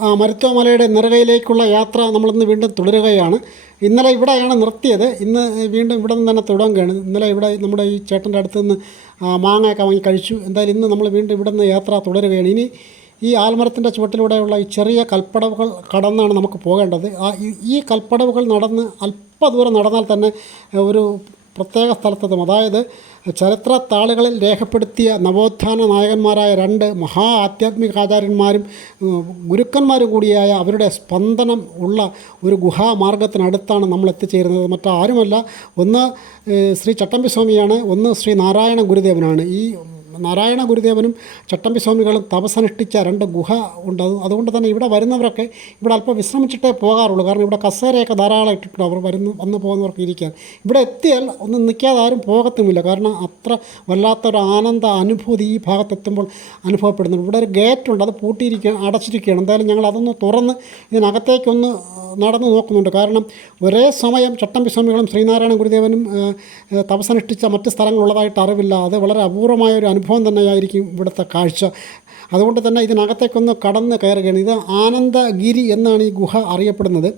ആ, മരുത്വമലയുടെ നിറകയിലേക്കുള്ള യാത്ര നമ്മളിന്ന് വീണ്ടും തുടരുകയാണ്. ഇന്നലെ ഇവിടെയാണ് നിർത്തിയത്. ഇന്ന് വീണ്ടും ഇവിടെ നിന്ന് തന്നെ തുടങ്ങുകയാണ്. ഇന്നലെ ഇവിടെ നമ്മുടെ ഈ ചേട്ടന്റെ അടുത്ത് നിന്ന് മാങ്ങയൊക്കെ വാങ്ങി കഴിച്ചു. എന്തായാലും ഇന്ന് നമ്മൾ വീണ്ടും ഇവിടെ നിന്ന് യാത്ര തുടരുകയാണ്. ഇനി ഈ ആൽമരത്തിന്റെ ചുവട്ടിലൂടെയുള്ള ഈ ചെറിയ കൽപ്പടവുകൾ കടന്നാണ് നമുക്ക് പോകേണ്ടത്. ഈ കൽപ്പടവുകൾ നടന്ന് അല്പദൂരം നടന്നാൽ തന്നെ ഒരു പ്രത്യേക സ്ഥലത്തതും. അതായത് ചരിത്ര താളുകളിൽ രേഖപ്പെടുത്തിയ നവോത്ഥാന നായകന്മാരായ രണ്ട് മഹാ ആധ്യാത്മിക ആചാര്യന്മാരും ഗുരുക്കന്മാരും കൂടിയായ അവരുടെ സ്പന്ദനം ഉള്ള ഒരു ഗുഹാമാർഗത്തിനടുത്താണ് നമ്മൾ എത്തിച്ചേരുന്നത്. മറ്റാരുമല്ല ഒന്ന് ശ്രീ ചട്ടമ്പി സ്വാമിയാണ് ഒന്ന് ശ്രീ നാരായണ ഗുരുദേവനാണ്. ഈ നാരായണ ഗുരുദേവനും ചട്ടമ്പി സ്വാമികളും തപസ്സനുഷ്ഠിച്ച രണ്ട് ഗുഹ ഉണ്ട്. അത് അതുകൊണ്ട് തന്നെ ഇവിടെ വരുന്നവരൊക്കെ ഇവിടെ അല്പം വിശ്രമിച്ചിട്ടേ പോകാറുള്ളൂ. കാരണം ഇവിടെ കസേരയൊക്കെ ധാരാളം ഇട്ടിട്ടുണ്ട്. അവർ വരുന്നു വന്നു പോകുന്നവർക്ക് ഇരിക്കാൻ ഇവിടെ എത്തിയാൽ ഒന്ന് നിൽക്കാതെ ആരും പോകത്തുമില്ല. കാരണം അത്ര വല്ലാത്തൊരു ആനന്ദ അനുഭൂതി ഈ ഭാഗത്തെത്തുമ്പോൾ അനുഭവപ്പെടുന്നുണ്ട്. ഇവിടെ ഒരു ഗേറ്റ് ഉണ്ട് അത് പൂട്ടിയിരിക്കുക അടച്ചിരിക്കുകയാണ്. എന്തായാലും ഞങ്ങൾ അതൊന്ന് തുറന്ന് ഇതിനകത്തേക്കൊന്ന് നടന്നു നോക്കുന്നുണ്ട്. കാരണം ഒരേ സമയം ചട്ടമ്പി സ്വാമികളും ശ്രീനാരായണ ഗുരുദേവനും തപസനുഷ്ഠിച്ച മറ്റ് സ്ഥലങ്ങളുള്ളതായിട്ട് അറിവില്ല. അത് വളരെ അപൂർവമായ ഒരു അനുഭവം തന്നെയായിരിക്കും ഇവിടുത്തെ കാഴ്ച. അതുകൊണ്ട് തന്നെ ഇതിനകത്തേക്കൊന്ന് കടന്ന് കയറുകയാണ്. ഇത് ആനന്ദഗിരി എന്നാണ് ഈ ഗുഹ അറിയപ്പെടുന്നത്.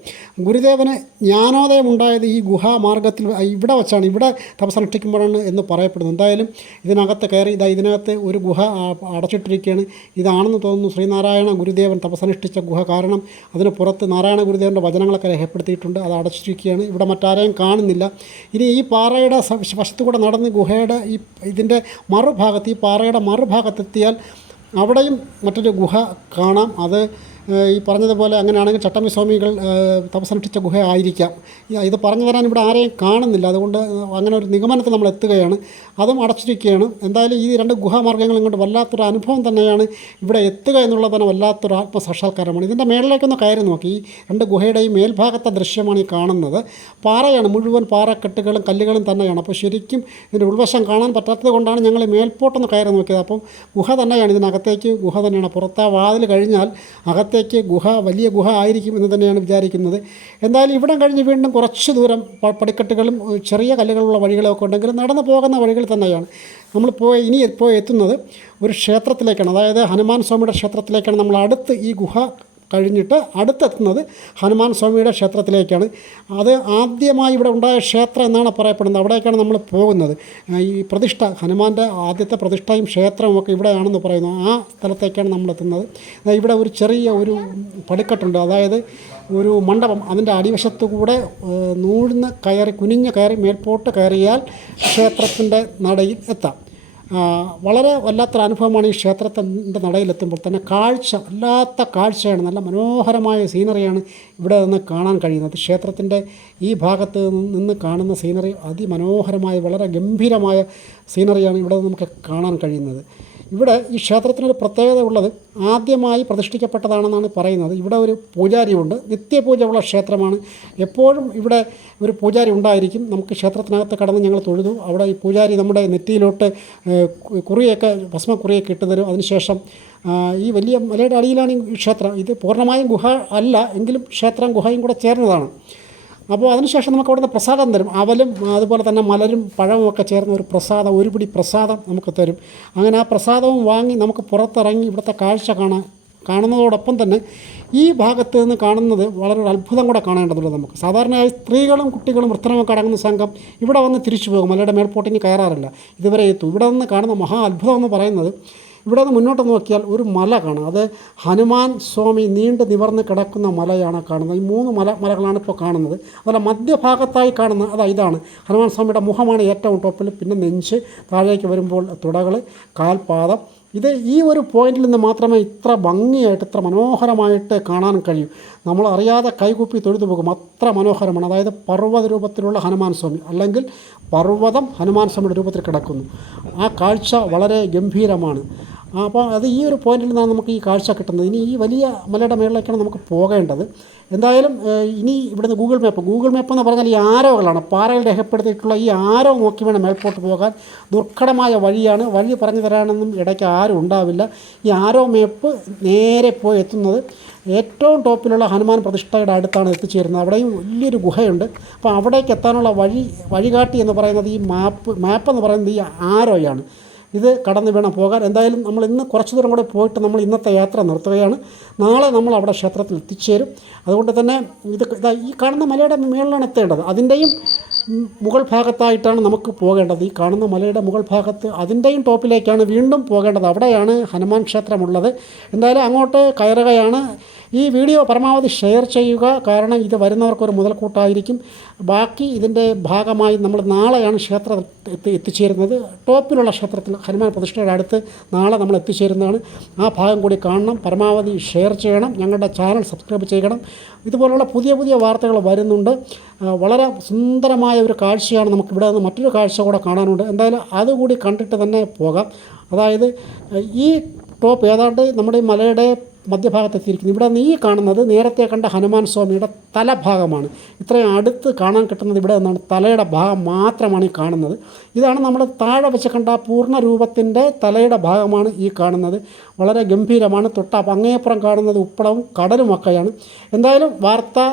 ഗുരുദേവന് ജ്ഞാനോദയം ഉണ്ടായത് ഈ ഗുഹാമാർഗത്തിൽ ഇവിടെ വച്ചാണ് ഇവിടെ തപസനുഷ്ഠിക്കുമ്പോഴാണ് എന്ന് പറയപ്പെടുന്നത്. എന്തായാലും ഇതിനകത്ത് കയറി ഇതാ ഇതിനകത്ത് ഒരു ഗുഹ അടച്ചിട്ടിരിക്കുകയാണ്. ഇതാണെന്ന് തോന്നുന്നു ശ്രീനാരായണ ഗുരുദേവൻ തപസനുഷ്ഠിച്ച ഗുഹ കാരണം. അതിന് പുറത്ത് നാരായണ ഗുരുദേവന്റെ വചനങ്ങളൊക്കെ രേഖപ്പെടുത്തിയിട്ടുണ്ട്. അത് അടച്ചിരിക്കുകയാണ്. ഇവിടെ മറ്റാരെയും കാണുന്നില്ല. ഇനി ഈ പാറയുടെ വശത്തുകൂടെ വശത്തു കൂടെ നടന്ന് ഗുഹയുടെ ഈ ഇതിന്റെ മറുഭാഗത്ത് ഈ പാറയുടെ മറുഭാഗത്തെത്തിയാൽ അവിടെയും മറ്റൊരു ഗുഹ കാണാം. അത് ഈ പറഞ്ഞതുപോലെ അങ്ങനെയാണെങ്കിൽ ചട്ടമ്പി സ്വാമികൾ തപസനുഷ്ഠിച്ച ഗുഹ ആയിരിക്കാം. ഇത് പറഞ്ഞു തരാൻ ഇവിടെ ആരെയും കാണുന്നില്ല. അതുകൊണ്ട് അങ്ങനെ ഒരു നിഗമനത്തിൽ നമ്മൾ എത്തുകയാണ്. അതും അടച്ചിരിക്കുകയാണ്. എന്തായാലും ഈ രണ്ട് ഗുഹാമാർഗങ്ങളും ഇങ്ങോട്ട് വല്ലാത്തൊരു അനുഭവം തന്നെയാണ് ഇവിടെ എത്തുക എന്നുള്ളത് തന്നെ വല്ലാത്തൊരു ആത്മസാക്ഷാത്കാരമാണ്. ഇതിന്റെ മേളിലേക്കൊന്ന് കയറി നോക്കി. ഈ രണ്ട് ഗുഹയുടെയും മേൽഭാഗത്തെ ദൃശ്യമാണ് ഈ കാണുന്നത്. പാറയാണ് മുഴുവൻ പാറക്കെട്ടുകളും കല്ലുകളും തന്നെയാണ്. അപ്പോൾ ശരിക്കും ഇതിന്റെ ഉൾവശം കാണാൻ പറ്റാത്തത് കൊണ്ടാണ് ഞങ്ങൾ മേൽപോട്ടൊന്ന് കയറി നോക്കിയത്. അപ്പം ഗുഹ തന്നെയാണ് ഇതിനകത്തേക്ക്. ഗുഹ തന്നെയാണ്. പുറത്താ വാതിൽ കഴിഞ്ഞാൽ അകത്തേക്ക് ഗുഹ വലിയ ഗുഹ ആയിരിക്കും എന്ന് തന്നെയാണ് വിചാരിക്കുന്നത്. എന്തായാലും ഇവിടം കഴിഞ്ഞ് വീണ്ടും കുറച്ച് ദൂരം പടിക്കെട്ടുകളും ചെറിയ കല്ലുകളുള്ള വഴികളൊക്കെ ഉണ്ടെങ്കിലും നടന്നു പോകുന്ന വഴികൾ തന്നെയാണ്. നമ്മൾ പോയി ഇനി പോയി എത്തുന്നത് ഒരു ക്ഷേത്രത്തിലേക്കാണ്. അതായത് ഹനുമാൻ സ്വാമിയുടെ ക്ഷേത്രത്തിലേക്കാണ് നമ്മൾ അടുത്ത് ഈ ഗുഹ കഴിഞ്ഞിട്ട് അടുത്തെത്തുന്നത് ഹനുമാൻ സ്വാമിയുടെ ക്ഷേത്രത്തിലേക്കാണ്. അത് ആദ്യമായി ഇവിടെ ഉണ്ടായ ക്ഷേത്രം എന്നാണ് പറയപ്പെടുന്നത്. അവിടേക്കാണ് നമ്മൾ പോകുന്നത്. ഈ പ്രതിഷ്ഠ ഹനുമാന്റെ ആദ്യത്തെ പ്രതിഷ്ഠയും ക്ഷേത്രവും ഒക്കെ ഇവിടെയാണെന്ന് പറയുന്നു. ആ സ്ഥലത്തേക്കാണ് നമ്മൾ എത്തുന്നത്. ഇവിടെ ഒരു ചെറിയ ഒരു പടിക്കെട്ടുണ്ട്. അതായത് ഒരു മണ്ഡപം. അതിന്റെ അടിവശത്ത് കൂടെ നൂഴ്ന്ന് കയറി കുനിഞ്ഞ് കയറി മേൽപോട്ട് കയറിയാൽ ക്ഷേത്രത്തിന്റെ നടയിൽ എത്താം. വളരെ വല്ലാത്തൊരു അനുഭവമാണ് ഈ ക്ഷേത്രത്തിന്റെ നടയിലെത്തുമ്പോൾ. തന്നെ കാഴ്ച വല്ലാത്ത കാഴ്ചയാണ് നല്ല മനോഹരമായ സീനറിയാണ് ഇവിടെ നിന്ന് കാണാൻ കഴിയുന്നത്. ക്ഷേത്രത്തിന്റെ ഈ ഭാഗത്ത് നിന്ന് കാണുന്ന സീനറി അതിമനോഹരമായ വളരെ ഗംഭീരമായ സീനറിയാണ് ഇവിടെ നമുക്ക് കാണാൻ കഴിയുന്നത്. ഇവിടെ ഈ ക്ഷേത്രത്തിനൊരു പ്രത്യേകത ഉള്ളത് ആദ്യമായി പ്രതിഷ്ഠിക്കപ്പെട്ടതാണെന്നാണ് പറയുന്നത്. ഇവിടെ ഒരു പൂജാരിയുണ്ട്. നിത്യപൂജ ഉള്ള ക്ഷേത്രമാണ്. എപ്പോഴും ഇവിടെ ഒരു പൂജാരി ഉണ്ടായിരിക്കും. നമുക്ക് ക്ഷേത്രത്തിനകത്ത് കടന്ന് ഞങ്ങൾ തൊഴുതു. അവിടെ ഈ പൂജാരി നമ്മുടെ നെറ്റിയിലോട്ട് കുറിയൊക്കെ ഭസ്മക്കുറിയൊക്കെ ഇട്ട് തരും. അതിനുശേഷം ഈ വലിയ മലയുടെ അടിയിലാണ് ഈ ക്ഷേത്രം. ഇത് പൂർണമായും ഗുഹ അല്ല. എങ്കിലും ക്ഷേത്രം ഗുഹയും കൂടെ ചേർന്നതാണ്. അപ്പോൾ അതിനുശേഷം നമുക്ക് അവിടുന്ന് പ്രസാദം തരും. അവലും അതുപോലെ തന്നെ മലരും പഴവും ഒക്കെ ചേർന്ന ഒരു പ്രസാദം ഒരു പിടി പ്രസാദം നമുക്ക് തരും. അങ്ങനെ ആ പ്രസാദവും വാങ്ങി നമുക്ക് പുറത്തിറങ്ങി ഇവിടുത്തെ കാഴ്ച കാണാൻ കാണുന്നതോടൊപ്പം തന്നെ ഈ ഭാഗത്ത് നിന്ന് കാണുന്നത് വളരെ ഒരു അത്ഭുതം കൂടെ കാണേണ്ടതുണ്ട് നമുക്ക്. സാധാരണയായി സ്ത്രീകളും കുട്ടികളും വൃത്തനമൊക്കെ അടങ്ങുന്ന സംഘം ഇവിടെ വന്ന് തിരിച്ചു പോകും. മലയുടെ മേൽപോട്ടിന് കയറാറില്ല. ഇതുവരെ എത്തും. ഇവിടെ നിന്ന് കാണുന്ന മഹാ അത്ഭുതം എന്ന് പറയുന്നത് ഇവിടെ നിന്ന് മുന്നോട്ട് നോക്കിയാൽ ഒരു മല കാണാം. അത് ഹനുമാൻ സ്വാമി നീണ്ടു നിവർന്ന് കിടക്കുന്ന മലയാണ് കാണുന്നത്. ഈ മൂന്ന് മല മലകളാണ് ഇപ്പോൾ കാണുന്നത്. അതുപോലെ മധ്യഭാഗത്തായി കാണുന്ന അതാ ഇതാണ്. ഹനുമാൻ സ്വാമിയുടെ മുഖമാണ് ഏറ്റവും ടോപ്പിൽ. പിന്നെ നെഞ്ച് താഴേക്ക് വരുമ്പോൾ തുടകൾ കാൽപാദം. ഇത് ഈ ഒരു പോയിന്റിൽ നിന്ന് മാത്രമേ ഇത്ര ഭംഗിയായിട്ട് ഇത്ര മനോഹരമായിട്ട് കാണാൻ കഴിയൂ. നമ്മൾ അറിയാതെ കൈകുപ്പി തൊഴുതു പോകും. അത്ര മനോഹരമാണ്. അതായത് പർവത രൂപത്തിലുള്ള ഹനുമാൻ സ്വാമി. അല്ലെങ്കിൽ പർവതം ഹനുമാൻ സ്വാമിയുടെ രൂപത്തിൽ കിടക്കുന്നു. ആ കാഴ്ച വളരെ ഗംഭീരമാണ്. അപ്പോൾ അത് ഈ ഒരു പോയിന്റിൽ നിന്നാണ് നമുക്ക് ഈ കാഴ്ച കിട്ടുന്നത്. ഇനി ഈ വലിയ മലയുടെ മേളിലേക്കാണ് നമുക്ക് പോകേണ്ടത്. എന്തായാലും ഇനി ഇവിടുന്ന് ഗൂഗിൾ മാപ്പ് ഗൂഗിൾ മാപ്പ് എന്ന് പറഞ്ഞാൽ ഈ ആരോകളാണ്. പാറയിൽ രേഖപ്പെടുത്തിയിട്ടുള്ള ഈ ആരോ നോക്കി വേണം മേൽപോട്ട് പോകാൻ. ദുർഘടമായ വഴിയാണ്. വഴി പറഞ്ഞു തരാനൊന്നും ഇടയ്ക്ക് ആരും ഉണ്ടാവില്ല. ഈ ആരോ മാപ്പ് നേരെ പോയി എത്തുന്നത് ഏറ്റവും ടോപ്പിലുള്ള ഹനുമാൻ പ്രതിഷ്ഠയുടെ അടുത്താണ് എത്തിച്ചേരുന്നത്. അവിടെയും വലിയൊരു ഗുഹയുണ്ട്. അപ്പോൾ അവിടേക്ക് എത്താനുള്ള വഴി വഴികാട്ടി എന്ന് പറയുന്നത് ഈ മാപ്പ് മാപ്പ് എന്ന് പറയുന്നത് ഈ ആരോയാണ്. ഇത് കടന്നു വേണം പോകാൻ. എന്തായാലും നമ്മൾ ഇന്ന് കുറച്ച് ദൂരം കൂടെ പോയിട്ട് നമ്മൾ ഇന്നത്തെ യാത്ര നിർത്തുകയാണ്. നാളെ നമ്മൾ അവിടെ ക്ഷേത്രത്തിൽ എത്തിച്ചേരും. അതുകൊണ്ട് തന്നെ ഇത് ഈ കാണുന്ന മലയുടെ മേളിലാണ് എത്തേണ്ടത്. അതിന്റെയും മുകൾ ഭാഗത്തായിട്ടാണ് നമുക്ക് പോകേണ്ടത്. ഈ കാണുന്ന മലയുടെ മുകൾ ഭാഗത്ത് അതിന്റെയും ടോപ്പിലേക്കാണ് വീണ്ടും പോകേണ്ടത്. അവിടെയാണ് ഹനുമാൻ ക്ഷേത്രമുള്ളത്. എന്തായാലും അങ്ങോട്ട് കയറുകയാണ്. ഈ വീഡിയോ പരമാവധി ഷെയർ ചെയ്യുക. കാരണം ഇത് വരുന്നവർക്കൊരു മുതൽക്കൂട്ടായിരിക്കും. ബാക്കി ഇതിന്റെ ഭാഗമായി നമ്മൾ നാളെയാണ് ക്ഷേത്രം എത്തി എത്തിച്ചേരുന്നത്. ടോപ്പിലുള്ള ക്ഷേത്രത്തിൽ ഹനുമാൻ പ്രതിഷ്ഠയുടെ അടുത്ത് നാളെ നമ്മൾ എത്തിച്ചേരുന്നതാണ്. ആ ഭാഗം കൂടി കാണണം. പരമാവധി ഷെയർ ചെയ്യണം. ഞങ്ങളുടെ ചാനൽ സബ്സ്ക്രൈബ് ചെയ്യണം. ഇതുപോലുള്ള പുതിയ പുതിയ വാർത്തകൾ വരുന്നുണ്ട്. വളരെ സുന്ദരമായ ഒരു കാഴ്ചയാണ് നമുക്ക് ഇവിടെ നിന്ന് മറ്റൊരു കാഴ്ച കൂടെ കാണാനുണ്ട്. എന്തായാലും അതുകൂടി കണ്ടിട്ട് തന്നെ പോകാം. അതായത് ഈ ടോപ്പ് ഏതാണ്ട് നമ്മുടെ ഈ മലയുടെ മധ്യഭാഗത്ത് എത്തിയിരിക്കുന്നു ഇവിടെ നീ കാണുന്നത് നേരത്തെ കണ്ട ഹനുമാൻ സ്വാമിയുടെ തലഭാഗമാണ്. ഇത്രയും അടുത്ത് കാണാൻ കിട്ടുന്നത് ഇവിടെ നിന്നാണ്. തലയുടെ ഭാഗം മാത്രമാണ് ഈ കാണുന്നത്. ഇതാണ് നമ്മൾ താഴെ വെച്ച് കണ്ട പൂർണ രൂപത്തിന്റെ തലയുടെ ഭാഗമാണ് ഈ കാണുന്നത്. വളരെ ഗംഭീരമാണ്. തൊട്ട അങ്ങേപ്പുറം കാണുന്നത് ഉപ്പളവും കടലും ഒക്കെയാണ്. എന്തായാലും വാർത്തയുടെ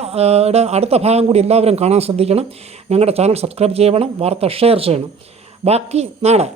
യുടെ അടുത്ത ഭാഗം കൂടി എല്ലാവരും കാണാൻ ശ്രദ്ധിക്കണം. ഞങ്ങളുടെ ചാനൽ സബ്സ്ക്രൈബ് ചെയ്യണം വാർത്ത ഷെയർ ചെയ്യണം. ബാക്കി നാളെ.